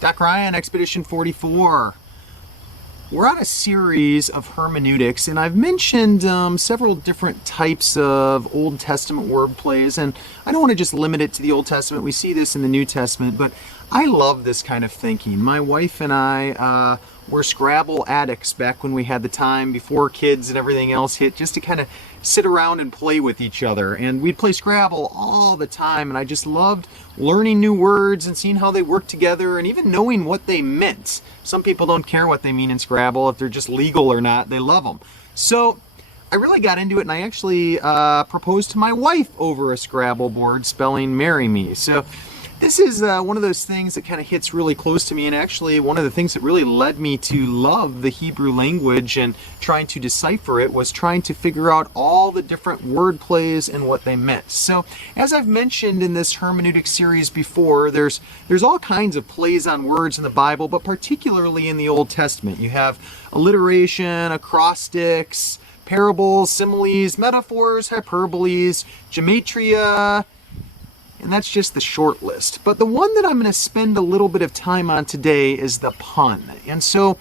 Doc Ryan, Expedition 44. We're on a series of hermeneutics, and I've mentioned several different types of Old Testament word plays, and I don't want to just limit it to the Old Testament. We see this in the New Testament, but I love this kind of thinking. My wife and I were Scrabble addicts back when we had the time before kids and everything else hit, just to kind of sit around and play with each other. And we'd play Scrabble all the time, and I just loved learning new words and seeing how they work together and even knowing what they meant. Some people don't care what they mean in Scrabble, if they're just legal or not, they love them. So I really got into it, and I actually proposed to my wife over a Scrabble board spelling "marry me." So this is one of those things that kind of hits really close to me, and actually one of the things that really led me to love the Hebrew language and trying to decipher it was trying to figure out all the different word plays and what they meant. So as I've mentioned in this hermeneutic series before, there's all kinds of plays on words in the Bible, but particularly in the Old Testament. You have alliteration, acrostics, parables, similes, metaphors, hyperboles, gematria, and that's just the short list. But the one that I'm going to spend a little bit of time on today is the pun. And so,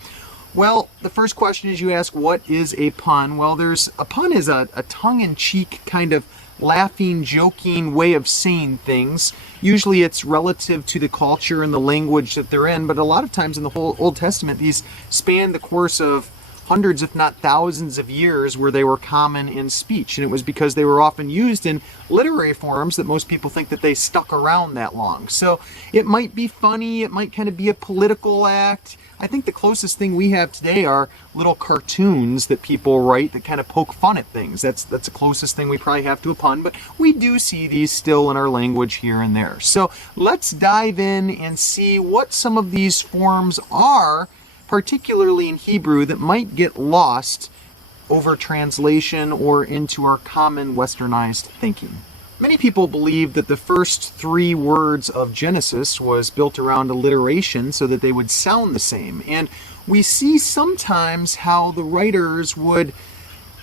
well, the first question is, you ask, what is a pun? Well, a pun is a tongue-in-cheek kind of laughing, joking way of saying things. Usually it's relative to the culture and the language that they're in, but a lot of times in the whole Old Testament, these span the course of hundreds, if not thousands of years where they were common in speech. And it was because they were often used in literary forms that most people think that they stuck around that long. So it might be funny, it might kind of be a political act. I think the closest thing we have today are little cartoons that people write that kind of poke fun at things. That's the closest thing we probably have to a pun, but we do see these still in our language here and there. So let's dive in and see what some of these forms are, particularly in Hebrew, that might get lost over translation or into our common westernized thinking. Many people believe that the first 3 words of Genesis was built around alliteration so that they would sound the same. And we see sometimes how the writers would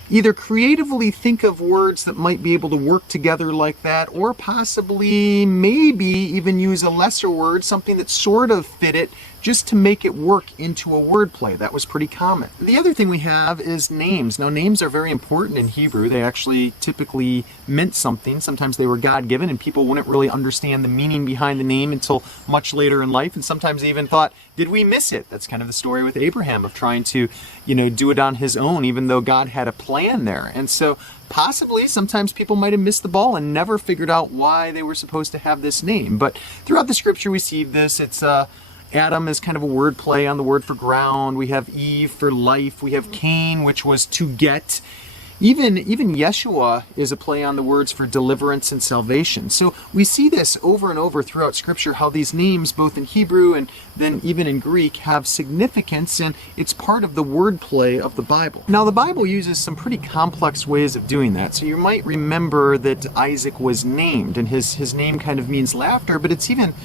either creatively think of words that might be able to work together like that, or possibly maybe even use a lesser word, something that sort of fit it, just to make it work into a wordplay. That was pretty common. The other thing we have is names. Now, names are very important in Hebrew. They actually typically meant something. Sometimes they were God-given, and people wouldn't really understand the meaning behind the name until much later in life, and sometimes they even thought, did we miss it? That's kind of the story with Abraham, of trying to, do it on his own, even though God had a plan there. And so possibly sometimes people might have missed the ball and never figured out why they were supposed to have this name. But throughout the scripture we see this. It's Adam is kind of a word play on the word for ground. We have Eve for life. We have Cain, which was to get. Even Yeshua is a play on the words for deliverance and salvation. So we see this over and over throughout Scripture, how these names, both in Hebrew and then even in Greek, have significance, and it's part of the wordplay of the Bible. Now, the Bible uses some pretty complex ways of doing that. So you might remember that Isaac was named, and his name kind of means laughter, but it's even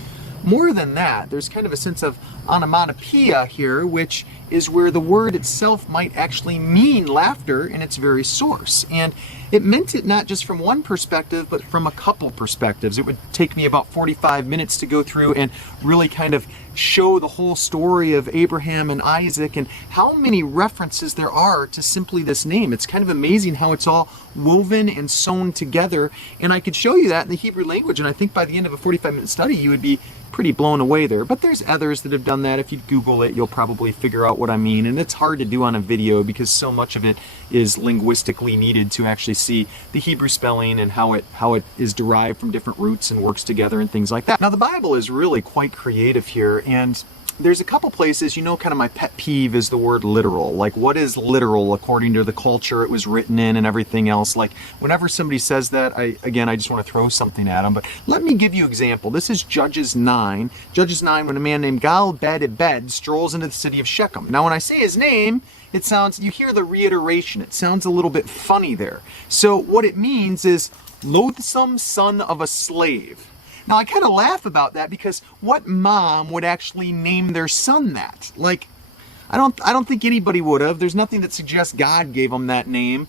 more than that. There's kind of a sense of onomatopoeia here, which is where the word itself might actually mean laughter in its very source. And it meant it not just from one perspective, but from a couple perspectives. It would take me about 45 minutes to go through and really kind of show the whole story of Abraham and Isaac and how many references there are to simply this name. It's kind of amazing how it's all woven and sewn together. And I could show you that in the Hebrew language, and I think by the end of a 45-minute study, you would be pretty blown away there. But there's others that have done that. If you Google it, you'll probably figure out what I mean. And it's hard to do on a video because so much of it is linguistically needed to actually see the Hebrew spelling and how it is derived from different roots and works together and things like that. Now, the Bible is really quite creative here, and there's a couple places, kind of my pet peeve is the word literal. Like, what is literal according to the culture it was written in and everything else? Like, whenever somebody says that, I just want to throw something at them. But let me give you an example. This is Judges 9. Judges 9, when a man named Gal-Bed strolls into the city of Shechem. Now, when I say his name, you hear the reiteration. It sounds a little bit funny there. So what it means is loathsome son of a slave. Now, I kind of laugh about that because what mom would actually name their son that? Like, I don't think anybody would have. There's nothing that suggests God gave him that name.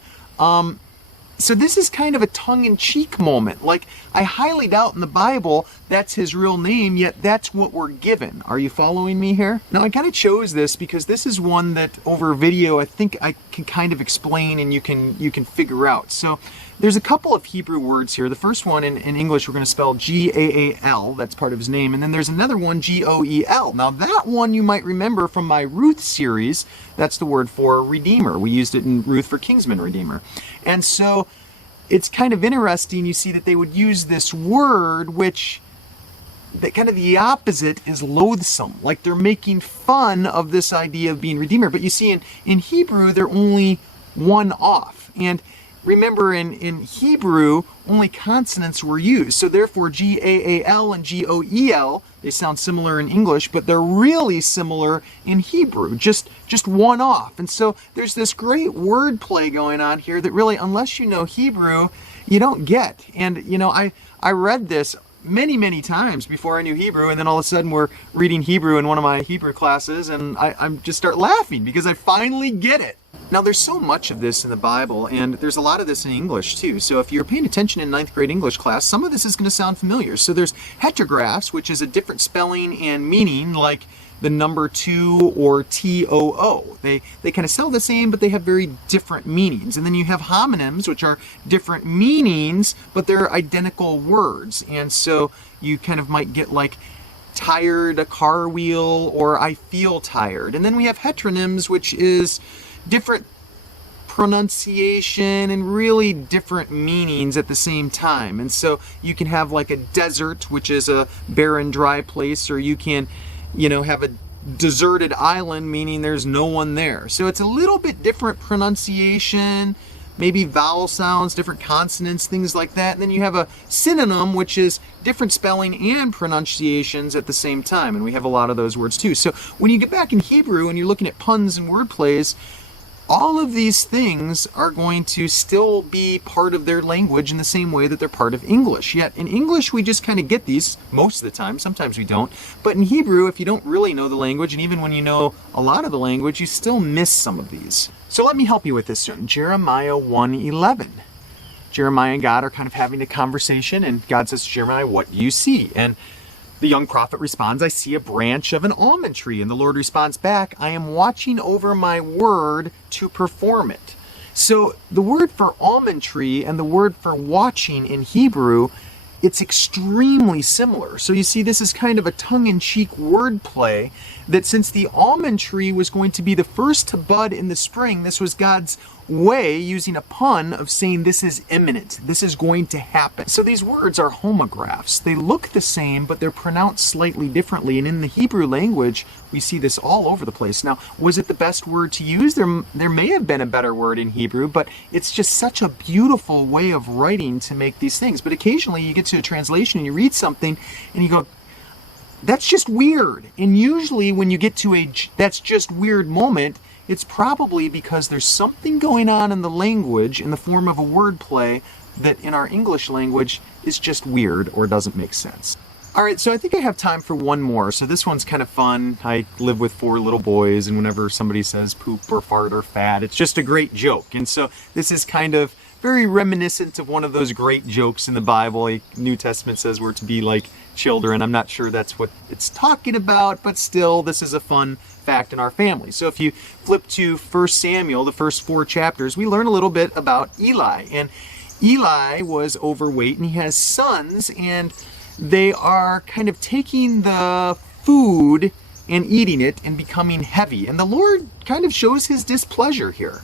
So this is kind of a tongue-in-cheek moment. Like, I highly doubt in the Bible that's his real name, yet that's what we're given. Are you following me here? Now, I kind of chose this because this is one that over video I think I can kind of explain and you can figure out. So there's a couple of Hebrew words here. The first one in English we're going to spell G-A-A-L. That's part of his name. And then there's another one, G-O-E-L. Now that one you might remember from my Ruth series. That's the word for Redeemer. We used it in Ruth for Kinsman Redeemer. And so it's kind of interesting. You see that they would use this word which that kind of the opposite is loathsome. Like they're making fun of this idea of being Redeemer. But you see in Hebrew they're only one off. And remember, in Hebrew, only consonants were used. So therefore, G-A-A-L and G-O-E-L, they sound similar in English, but they're really similar in Hebrew, just one off. And so there's this great word play going on here that really, unless you know Hebrew, you don't get. And, you know, I read this many times before I knew Hebrew, and then all of a sudden we're reading Hebrew in one of my Hebrew classes, and I just start laughing because I finally get it. Now, there's so much of this in the Bible, and there's a lot of this in English, too. So if you're paying attention in 9th grade English class, some of this is going to sound familiar. So there's heterographs, which is a different spelling and meaning, like the number 2 or T-O-O. They kind of sound the same, but they have very different meanings. And then you have homonyms, which are different meanings, but they're identical words. And so you kind of might get like tired, a car wheel, or I feel tired. And then we have heteronyms, which is different pronunciation and really different meanings at the same time. And so you can have like a desert, which is a barren, dry place, or you can, you know, have a deserted island, meaning there's no one there. So it's a little bit different pronunciation, maybe vowel sounds, different consonants, things like that. And then you have a synonym, which is different spelling and pronunciations at the same time. And we have a lot of those words too. So when you get back in Hebrew and you're looking at puns and word plays, all of these things are going to still be part of their language in the same way that they're part of English. Yet in English, we just kind of get these most of the time. Sometimes we don't. But in Hebrew, if you don't really know the language, and even when you know a lot of the language, you still miss some of these. So let me help you with this one. Jeremiah 1:11. Jeremiah and God are kind of having a conversation, and God says to Jeremiah, "What do you see?" And the young prophet responds, "I see a branch of an almond tree." And the Lord responds back, "I am watching over my word to perform it." So the word for almond tree and the word for watching in Hebrew, it's extremely similar. So you see, this is kind of a tongue-in-cheek word play that since the almond tree was going to be the first to bud in the spring, this was God's way, using a pun, of saying this is imminent. This is going to happen. So these words are homographs. They look the same, but they're pronounced slightly differently. And in the Hebrew language, we see this all over the place. Now, was it the best word to use? There may have been a better word in Hebrew, but it's just such a beautiful way of writing to make these things. But occasionally you get to a translation and you read something and you go, that's just weird. And usually when you get to a that's just weird moment, it's probably because there's something going on in the language in the form of a word play that in our English language is just weird or doesn't make sense. All right, so I think I have time for one more. So this one's kind of fun. I live with 4 little boys, and whenever somebody says poop or fart or fat, it's just a great joke. And so this is kind of very reminiscent of one of those great jokes in the Bible. The New Testament says we're to be like children. I'm not sure that's what it's talking about, but still, this is a fun fact in our family. So if you flip to 1 Samuel, the first 4 chapters, we learn a little bit about Eli. And Eli was overweight, and he has sons, and they are kind of taking the food and eating it and becoming heavy. And the Lord kind of shows his displeasure here.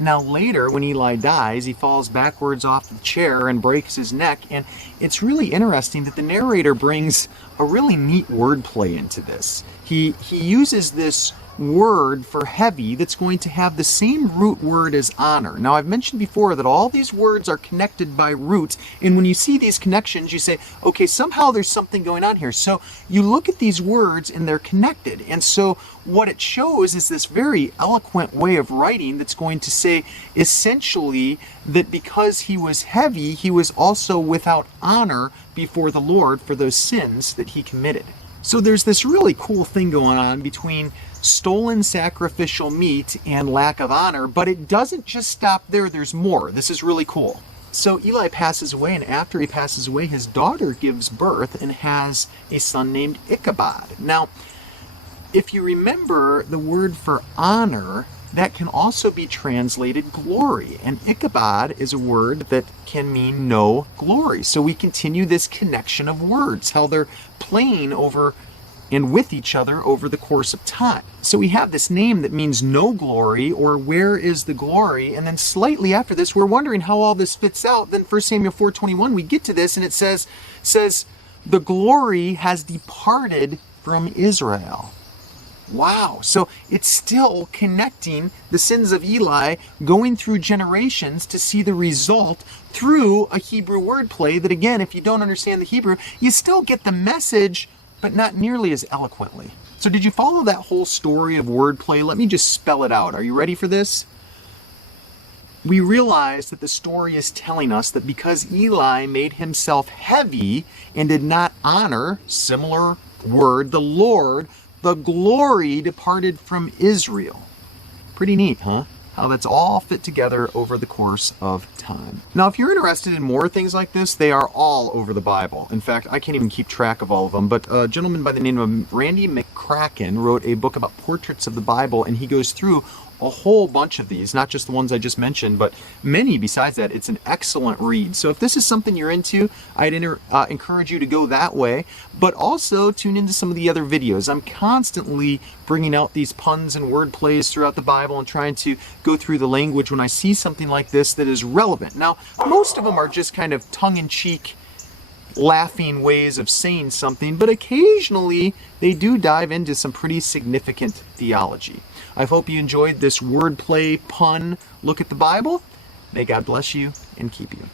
Now later, when Eli dies, he falls backwards off the chair and breaks his neck. And it's really interesting that the narrator brings a really neat wordplay into this. He uses this word for heavy that's going to have the same root word as honor. Now, I've mentioned before that all these words are connected by roots, and when you see these connections, you say, okay, somehow there's something going on here. So you look at these words and they're connected, and so what it shows is this very eloquent way of writing that's going to say essentially that because he was heavy, he was also without honor before the Lord for those sins that he committed. So there's this really cool thing going on between stolen sacrificial meat and lack of honor, but it doesn't just stop there. There's more. This is really cool. So Eli passes away, and after he passes away, his daughter gives birth and has a son named Ichabod. Now, if you remember the word for honor, that can also be translated glory. And Ichabod is a word that can mean no glory. So we continue this connection of words, how they're playing over and with each other over the course of time. So we have this name that means no glory, or where is the glory? And then slightly after this, we're wondering how all this fits out. Then 1 Samuel 4:21, we get to this, and it says, the glory has departed from Israel. Wow, so it's still connecting the sins of Eli, going through generations to see the result through a Hebrew wordplay that, again, if you don't understand the Hebrew, you still get the message, but not nearly as eloquently. So did you follow that whole story of wordplay? Let me just spell it out. Are you ready for this? We realize that the story is telling us that because Eli made himself heavy and did not honor, similar word, the Lord, the glory departed from Israel. Pretty neat, huh? How that's all fit together over the course of time. Now, if you're interested in more things like this, they are all over the Bible. In fact, I can't even keep track of all of them, but a gentleman by the name of Randy McCracken wrote a book about portraits of the Bible, and he goes through a whole bunch of these, not just the ones I just mentioned, but many besides that. It's an excellent read. So if this is something you're into, I'd encourage you to go that way, but also tune into some of the other videos. I'm constantly bringing out these puns and word plays throughout the Bible and trying to go through the language when I see something like this that is relevant. Now, most of them are just kind of tongue-in-cheek, laughing ways of saying something, but occasionally they do dive into some pretty significant theology. I hope you enjoyed this wordplay pun look at the Bible. May God bless you and keep you.